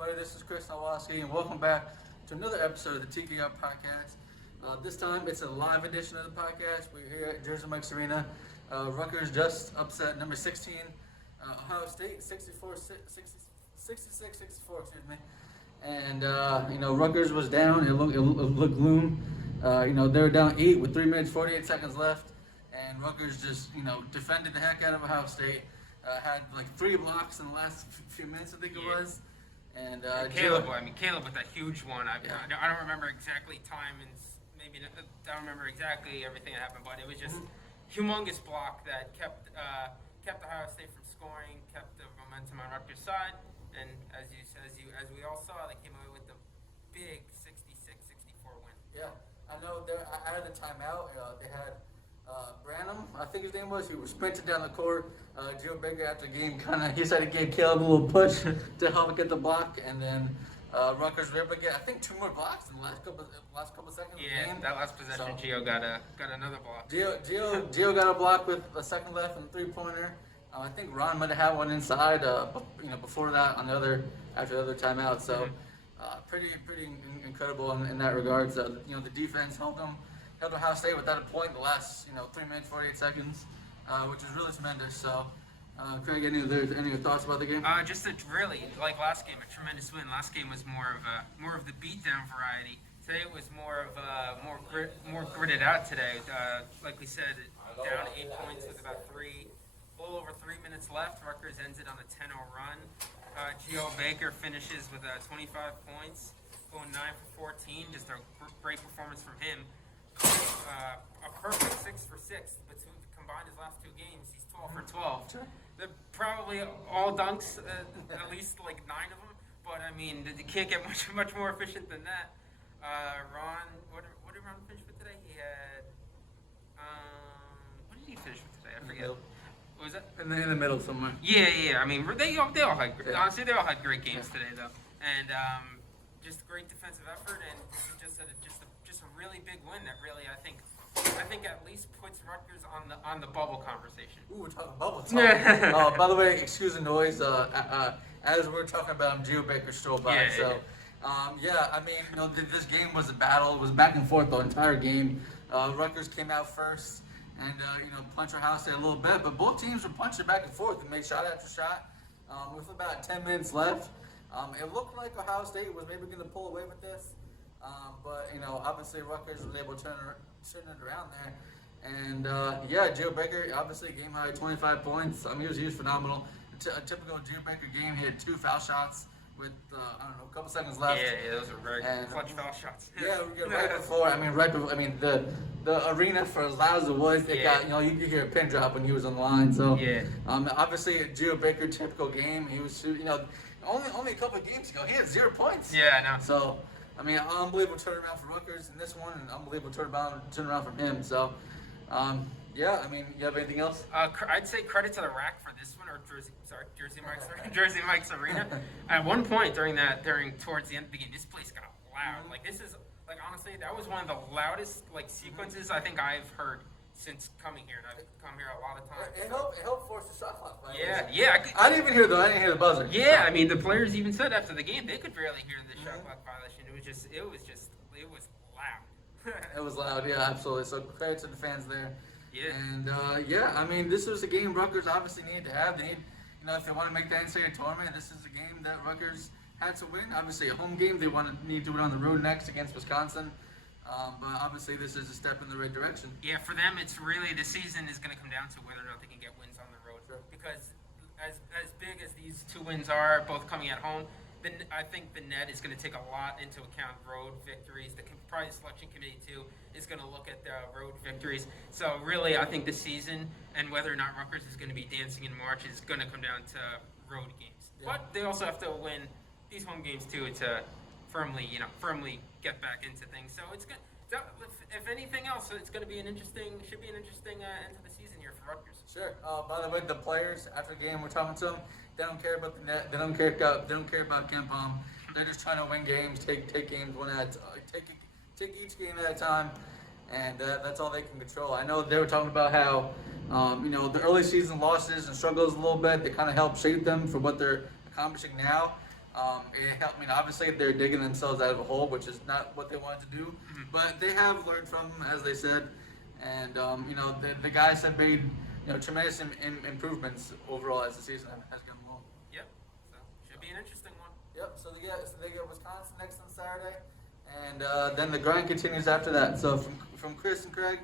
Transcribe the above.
everybody? This is Chris Nowoski, and welcome back to another episode of the TKR Podcast. This time, it's a live edition of the podcast. We're here at Jersey Mike's Arena. Rutgers just upset number 16, Ohio State, 66-64, excuse me. And, Rutgers was down. It looked gloom. They were down 8 with 3 minutes, 48 seconds left. And Rutgers just, defended the heck out of Ohio State. Had like 3 blocks in the last few minutes, I think it was. And Caleb with that huge one. I don't remember exactly time and maybe I don't remember exactly everything that happened, but it was just humongous block that kept Ohio State from scoring, kept the momentum on Rutgers' side, and as we all saw, they came away with the big 66-64 win. Yeah, I know. Out of the timeout, they had Branham, I think his name was. He was sprinting down the court. Geo Baker after the game he said he gave Caleb a little push to help get the block, and then Rutgers were able to get, I think, 2 more blocks in the last couple seconds. Yeah, of the game. that last possession, so, Geo got another block. Geo got a block with a second left and a 3-pointer. I think Ron might have had one inside, before that after the other timeout. So, pretty incredible in that regard. So, the defense held Ohio State without a point in the last, 3 minutes, 48 seconds, which is really tremendous. So, Craig, any thoughts about the game? Just really, like last game, a tremendous win. Last game was more of the beatdown variety. Today it was more gritted out today. Like we said, down 8 points with about a little over 3 minutes left. Rutgers ended on a 10-0 run. Geo Baker finishes with 25 points, going 9 for 14. Just a great performance from him. A perfect 6 for 6, but to combine his last 2 games, he's 12 for 12. Sure. They're probably all dunks, at least like 9 of them. But I mean, you can't get much more efficient than that. Ron, what did Ron finish with today? He had what did he finish with today? I forget. What was that? In the middle somewhere. Yeah. I mean, they all had honestly they all had great games today though, and just great defensive effort and just a really big win that really I think at least puts Rutgers on the bubble conversation. Ooh, we're talking bubble talk. By the way, excuse the noise. As we're talking about Geo Baker strolled by. This game was a battle. It was back and forth the entire game. Rutgers came out first and punched Ohio State a little bit, but both teams were punching back and forth and made shot after shot. With about 10 minutes left, it looked like Ohio State was maybe going to pull away with this. But obviously Rutgers was able to turn it around there. And Geo Baker, obviously game high 25 points. I mean, he was phenomenal. A typical Geo Baker game. He had 2 foul shots with a couple seconds left. Yeah, those were very clutch foul shots. Right before. The arena, for as loud as it was, you could hear a pin drop when he was on the line. So obviously a Geo Baker typical game. He was shooting. Only a couple of games ago he had 0 points. Yeah, I know. So. I mean, unbelievable turnaround for Rutgers in this one, and unbelievable turnaround from him. So, you have anything else? I'd say credit to the rack for this one, or Jersey Mike's Arena. At one point towards the end of the game, this place got loud. Honestly, that was one of the loudest sequences I think I've heard since coming here, and I've come here a lot of times. It helped force the shot clock. Yeah. I didn't even hear the buzzer. Yeah, I mean, the players even said after the game they could barely hear the shot clock violation. It was loud. It was loud, yeah, absolutely. So credit to the fans there. Yeah. And this was a game Rutgers obviously needed to have. They need, if they want to make the NCAA tournament, this is a game that Rutgers had to win. Obviously, a home game. They need to win on the road next against Wisconsin. But obviously, this is a step in the right direction. Yeah, for them, it's really the season is going to come down to whether or not they can get wins on the road. Sure. Because as big as these 2 wins are, both coming at home, then I think the net is going to take a lot into account road victories. The probably selection committee too is going to look at the road victories. So really, I think the season and whether or not Rutgers is going to be dancing in March is going to come down to road games. Yeah. But they also have to win these home games too to firmly get back into things. So it's good. If anything else, it's going to be should be an interesting end to the season here for Rutgers. Sure. By the way, the players after the game, we're talking to them. They don't care about the net. They don't care about Ken Palm. They're just trying to win games, take games take each game at a time, and that's all they can control. I know they were talking about how the early season losses and struggles a little bit. They kind of help shape them for what they're accomplishing now. It helped. I mean, obviously they're digging themselves out of a hole, which is not what they wanted to do. But they have learned from them, as they said, and the guys have made tremendous improvements overall as the season has gone along. Yep. So should be an interesting one. Yep. So they get Wisconsin next on Saturday, and then the grind continues after that. So from Chris and Craig,